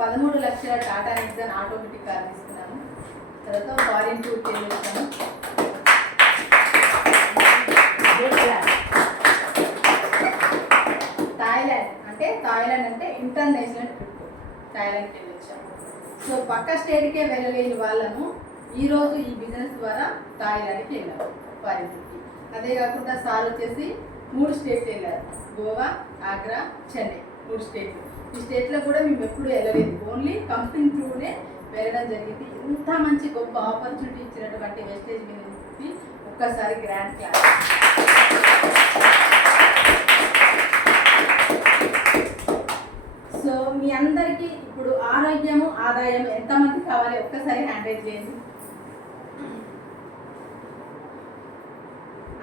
13 లక్షల Tata Nexon automatic car తీసుకున్నాను. తర్వాత ఫారిన్ టూర్ చేసాను. థాయిలాండ్ అంటే ఇంటర్నేషనల్ ట్రిప్, థాయిలాండ్కి వెళ్ళొచ్చాము. సో పక్క స్టేట్కే వెళ్ళలేని వాళ్ళము ఈరోజు ఈ బిజినెస్ ద్వారా థాయిలాండ్కి వెళ్ళాము ఫారిన్ ట్రిప్కి. అదే కాకుండా సార్ వచ్చేసి 3 స్టేట్స్ వెళ్ళారు, గోవా, ఆగ్రా, చెన్నై, 3 స్టేట్లు. ఈ స్టేట్లో కూడా మేము ఎప్పుడు వెళ్ళలేదు, ఓన్లీ కంపెనీ త్రూనే వెళ్ళడం జరిగింది. ఇంత మంచి గొప్ప ఆపర్చునిటీ ఇచ్చినటువంటి వెస్టేజ్ బిజినెస్కి ఒక్కసారి గ్రాండ్ క్లాస్. సో మీ అందరికీ ఇప్పుడు ఆరోగ్యము ఆదాయం ఎంతమంది కావాలి ఒక్కసారి హ్యాండ్ రైజ్ చేయండి.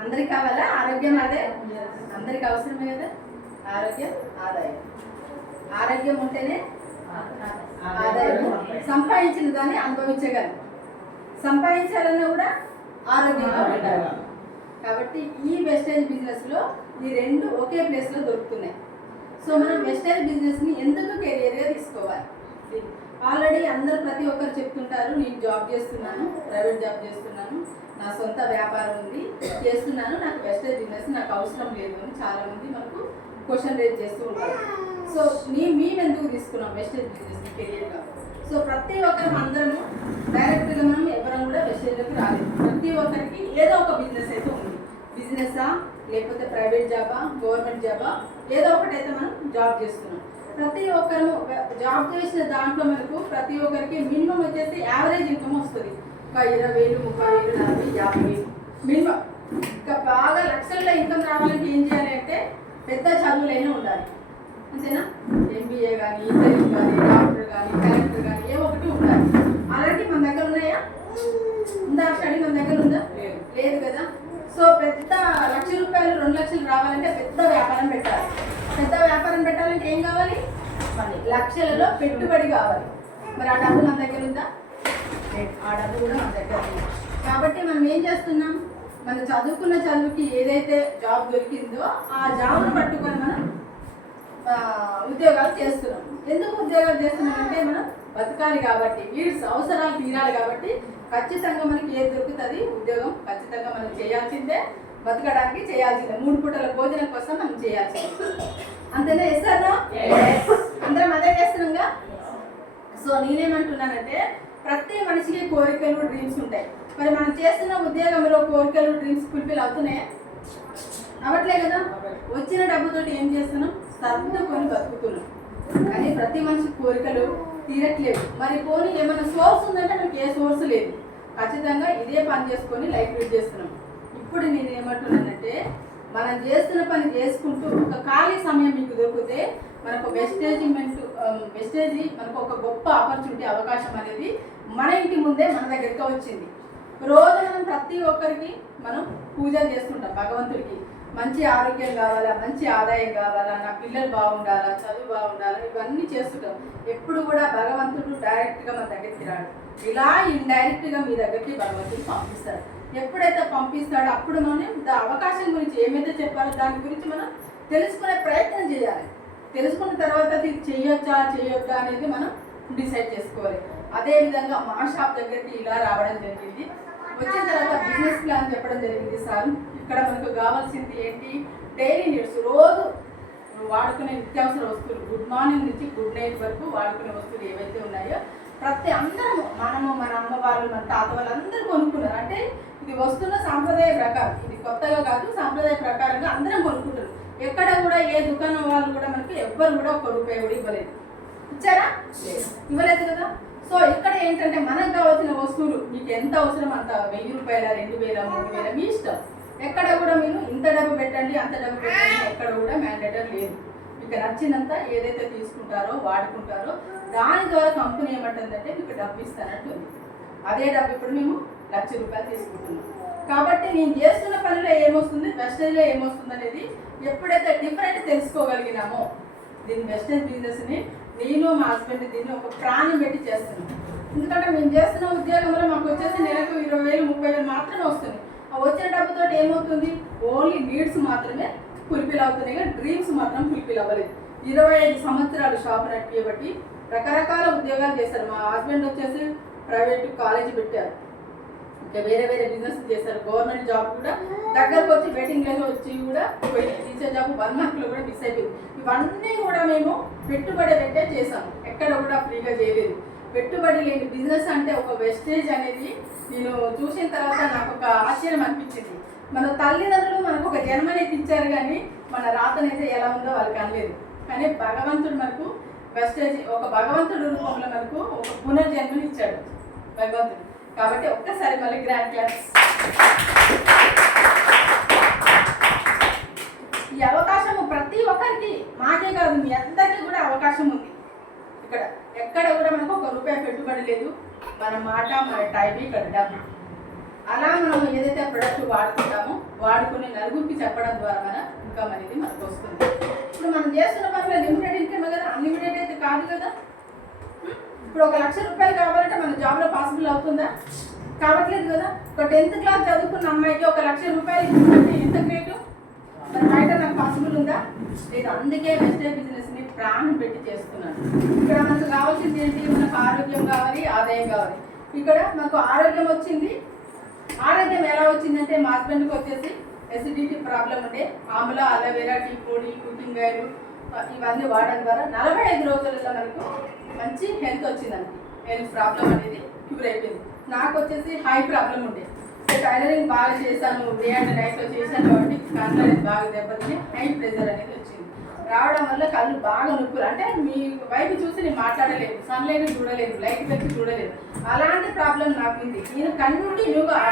అందరికి కావాలా? ఆరోగ్యం ఆదాయం అందరికి అవసరమే కదా. ఆరోగ్యం ఆదాయం, ఆరోగ్యం ఉంటేనే ఆదాయం. సంపాదించిన దాన్ని అనుభవించగలం, సంపాదించాలన్నా కూడా ఆరోగ్యంగా ఉండాలి. కాబట్టి ఈ వెస్టేజ్ బిజినెస్లో ఈ 2 ఒకే ప్లేస్లో దొరుకుతున్నాయి. సో మనం వెస్టేజ్ బిజినెస్ని ఎందుకు కెరియర్గా తీసుకోవాలి? ఆల్రెడీ అందరు ప్రతి ఒక్కరు చెప్తుంటారు, నేను జాబ్ చేస్తున్నాను, ప్రైవేట్ జాబ్ చేస్తున్నాను, నా సొంత వ్యాపారం ఉంది చేస్తున్నాను, నాకు వెస్టేజ్ బిజినెస్ నాకు అవసరం లేదు అని చాలామంది మనకు క్వశ్చన్ రేజ్ చేస్తూ ఉంటారు. సో మేము ఎందుకు తీసుకున్నాం వెస్టేజ్ బిజినెస్ని కెరియర్గా? సో ప్రతి ఒక్కరు అందరము డైరెక్ట్గా మనం ఎవరం కూడా వెస్టేజ్లోకి రాలేదు. ప్రతి ఒక్కరికి ఏదో ఒక బిజినెస్ అయితే ఉంది. బిజినెస్సా లేకపోతే ప్రైవేట్ జాబా, గవర్నమెంట్ జాబా, ఏదో ఒకటైతే మనం జాబ్ చేస్తున్నాం. ప్రతి ఒక్కరు జాబ్ చేసిన దాంట్లో మనకు ప్రతి ఒక్కరికి మినిమం వచ్చేసి యావరేజ్ ఇన్కమ్ వస్తుంది. ఒక 20,000, 30,000, 40,000, 50,000 మినిమం. ఇంకా బాగా లక్షల్లో ఇన్కమ్ రావాలంటే ఏం చేయాలి అంటే పెద్ద చదువులైనా ఉండాలి, అంతేనా? MBA కానీ, ఇంజనీరింగ్ కానీ, డాక్టర్ కానీ, కలెక్టర్ కానీ ఏ ఒకటి ఉండాలి. అలాంటి మన దగ్గర ఉన్నాయా? ఉందా? స్టడీ మన దగ్గర ఉందా? లేదు కదా. సో పెద్ద ₹1,00,000, 2 లక్షలు రావాలంటే పెద్ద వ్యాపారం పెట్టాలి. పెద్ద వ్యాపారం పెట్టాలంటే ఏం కావాలి? మనీ. లక్షలలో పెట్టుబడి కావాలి. మరి ఆ డబ్బు మన దగ్గర ఉందా? ఆ డబ్బు కూడా మన దగ్గర ఉంది. కాబట్టి మనం ఏం చేస్తున్నాం? మనం చదువుకున్న చదువుకి ఏదైతే జాబ్ దొరికిందో ఆ జాబ్ను పట్టుకొని మనం ఉద్యోగాలు చేస్తున్నాం. ఎందుకు ఉద్యోగాలు చేస్తున్నామంటే మనం బతకాలి కాబట్టి, వీడ్స్ అవసరాలు తీరాలి కాబట్టి ఖచ్చితంగా మనకి ఏది దొరుకుతుంది ఉద్యోగం ఖచ్చితంగా మనం చేయాల్సిందే, బతకడానికి చేయాల్సిందే, 3 పూటల భోజనం కోసం మనం చేయాల్సిందే. అంతేనా? ఇస్తారా? అందరం అదే చేస్తున్నాంగా. సో నేనేమంటున్నానంటే ప్రతి మనిషికి కోరికలు, డ్రీమ్స్ ఉంటాయి. మరి మనం చేస్తున్న ఉద్యోగంలో కోరికలు, డ్రీమ్స్ ఫుల్ఫిల్ అవుతున్నాయా? అవట్లే కదా. వచ్చిన డబ్బుతో ఏం చేస్తున్నాం? సర్దుకొని బతుకుతున్నాం. కానీ ప్రతి మనిషి కోరికలు తీరట్లేదు. మరి పోనీ ఏమైనా సోర్స్ ఉందంటే మనకి ఏ సోర్స్ లేదు. ఖచ్చితంగా ఇదే పని చేసుకొని లైఫ్ లీడ్ చేస్తున్నాం. ఇప్పుడు నేను ఏమంటున్నానంటే మనం చేస్తున్న పని చేసుకుంటూ ఒక ఖాళీ సమయం మీకు దొరికితే మనకు వెస్టేజ్ మనకు ఒక గొప్ప ఆపర్చునిటీ, అవకాశం అనేది మన ఇంటి ముందే మన దగ్గరికి వచ్చింది. రోజు మనం ప్రతి ఒక్కరికి మనం పూజలు చేస్తుంటాం. భగవంతుడికి మంచి ఆరోగ్యం కావాలా, మంచి ఆదాయం కావాలా, నా పిల్లలు బాగుండాలా, చదువు బాగుండాలా, ఇవన్నీ చేస్తుంటాం. ఎప్పుడు కూడా భగవంతుడు డైరెక్ట్గా మన దగ్గరికి రాడు. ఇలా ఇండైరెక్ట్గా మీ దగ్గరికి భగవంతుడు పంపిస్తాడు. ఎప్పుడైతే పంపిస్తాడో అప్పుడు మనం అవకాశం గురించి ఏమైతే చెప్పాలో దాని గురించి మనం తెలుసుకునే ప్రయత్నం చేయాలి. తెలుసుకున్న తర్వాత ఇది చేయొచ్చా చేయొద్దా అనేది మనం డిసైడ్ చేసుకోవాలి. అదేవిధంగా మా షాప్ దగ్గరికి ఇలా రావడం జరిగింది. వచ్చిన తర్వాత బిజినెస్ ప్లాన్ చెప్పడం జరిగింది సార్. ఇక్కడ మనకు కావాల్సింది ఏంటి? డైలీ నీడ్స్, రోజు వాడుకునే నిత్యావసర వస్తువులు, గుడ్ మార్నింగ్ నుంచి గుడ్ నైట్ వరకు వాడుకునే వస్తువులు ఏవైతే ఉన్నాయో ప్రతి అందరము, మనము, మన అమ్మ వాళ్ళు, మన తాత వాళ్ళు అందరూ కొనుక్కున్నారు. అంటే ఇది వస్తున్న సాంప్రదాయ ప్రకారం, ఇది కొత్తగా కాదు, సాంప్రదాయ ప్రకారంగా అందరం కొనుక్కుంటారు. ఎక్కడ కూడా ఏ దుకాణం వాళ్ళు కూడా మనకి ఎవ్వరు కూడా ₹1 కూడా ఇవ్వలేదు. ఇచ్చారా? ఇవ్వలేదు కదా. సో ఇక్కడ ఏంటంటే మనకు కావాల్సిన వస్తువులు మీకు ఎంత అవసరం అంత, ₹1,000, ₹2,000, ₹3,000 మీ ఇష్టం. ఎక్కడ కూడా మీరు ఇంత డబ్బు పెట్టండి అంత డబ్బు పెట్టండి ఎక్కడ కూడా మ్యాండేటర్ లేదు. మీకు నచ్చినంత ఏదైతే తీసుకుంటారో వాడుకుంటారో దాని ద్వారా కంపెనీ ఏమంటుందంటే మీకు డబ్బు ఇస్తానంటుంది. అదే డబ్బు ఇప్పుడు మేము ₹1,00,000 తీసుకుంటున్నాం. కాబట్టి నేను చేస్తున్న పనిలో ఏమొస్తుంది, వెస్టేజ్లో ఏమొస్తుంది అనేది ఎప్పుడైతే డిఫరెంట్ తెలుసుకోగలిగినామో, దీని వెస్టేజ్ బిజినెస్ని నేను మా హస్బెండ్ దీన్ని ఒక ప్రాణం పెట్టి చేస్తున్నాం. ఎందుకంటే మేము చేస్తున్న ఉద్యోగంలో మాకు వచ్చేసి నెలకు 20,000, 30,000 మాత్రమే వస్తుంది. ఆ వచ్చిన డబ్బుతో ఏమవుతుంది? ఓన్లీ నీడ్స్ మాత్రమే ఫుల్ఫిల్ అవుతున్నాయి కానీ డ్రీమ్స్ మాత్రం ఫుల్ఫిల్ అవ్వలేదు. 25 సంవత్సరాలు షాప్ నడిపేయబట్టి రకరకాల ఉద్యోగాలు చేస్తారు. మా హస్బెండ్ వచ్చేసి ప్రైవేట్ కాలేజీ పెట్టారు, ఇంకా వేరే వేరే బిజినెస్ చేస్తారు. గవర్నమెంట్ జాబ్ కూడా దగ్గరకు వచ్చి వెయిటింగ్ లైన్ వచ్చి కూడా పోయి టీచర్ జాబ్ 1 మంత్లో కూడా మిస్ అయిపోయింది. ఇవన్నీ కూడా మేము పెట్టుబడి పెట్టే చేసాము, ఎక్కడ కూడా ఫ్రీగా చేయలేదు. పెట్టుబడి లేని బిజినెస్ అంటే ఒక వెస్టేజ్ అనేది నేను చూసిన తర్వాత నాకు ఒక ఆశ్చర్యం అనిపించింది. మన తల్లిదండ్రులు మనకు ఒక జన్మనైతే ఇచ్చారు, కానీ మన రాతనైతే ఎలా ఉందో వాళ్ళకి అనలేదు. కానీ భగవంతుడు మనకు వెస్టేజ్, ఒక భగవంతుడు రూపంలో మనకు ఒక పునర్జన్మని ఇచ్చాడు భగవంతుడు. కాబట్టి ఒక్కసారి మళ్ళీ గ్రాండ్ క్లాస్. ఈ అవకాశము ప్రతి ఒక్కరికి, మాకే కాదు మీ అందరికీ కూడా అవకాశం ఉంది. ఇక్కడ ఎక్కడ కూడా మనకు ₹1 పెట్టుబడి లేదు. మన మాట, మన టైం, ఇక్కడ డబ్బు. అలా మనం ఏదైతే ప్రొడక్ట్ వాడుకుంటామో వాడుకుని నలుగురికి చెప్పడం ద్వారా మన ఇన్కమ్ అనేది మనకు వస్తుంది. ఇప్పుడు మనం చేస్తున్న పనిలో లిమిటెడ్ ఇన్కమ్ కదా, అన్లిమిటెడ్ అయితే కాదు కదా. ఇప్పుడు ₹1,00,000 కావాలంటే మన జాబ్లో పాసిబుల్ అవుతుందా? కావట్లేదు కదా. ఒక 10th క్లాస్ చదువుకున్న అమ్మాయికి ₹1,00,000 ఇస్తుందంటే ఎంత గ్రేట్. మరి బయట నాకు పాసిబుల్ ఉందా? లేదు. అందుకే వెస్టేజ్ బిజినెస్ని ప్రాణం పెట్టి చేస్తున్నాను. ఇక్కడ మనకు కావాల్సింది ఏంటి? మనకు ఆరోగ్యం కావాలి, ఆదాయం కావాలి. ఇక్కడ మనకు ఆరోగ్యం వచ్చింది. ఆరోగ్యం ఎలా వచ్చిందంటే మా హస్బెండ్కి వచ్చేసి ఎసిడిటీ ప్రాబ్లం ఉంటే ఆమ్లా, అలోవెరా, టీ పొడి, కుకింగ్ ఆయిల్ ఇవన్నీ వాడడం ద్వారా 45 రోజులలో మనకు మంచి హెల్త్ వచ్చిందండి. హెల్త్ ప్రాబ్లం అనేది క్యూర్ అయిపోయింది. నాకు వచ్చేసి హై ప్రాబ్లం ఉండే, టైలరింగ్ బాగా చేశాను, డే అండ్ నైట్లో చేశాను కాబట్టి కళ్ళు అనేది బాగా దెబ్బతిని హై ప్రెషర్ అనేది వచ్చింది. రావడం వల్ల కళ్ళు బాగా నొప్పులు, అంటే మీ వైపు చూసి నేను మాట్లాడలేదు, సన్లైట్ చూడలేదు, లైట్ పెట్టి చూడలేదు. అలాంటి ప్రాబ్లం నాకు ఉంది. నేను కంటిన్యూగా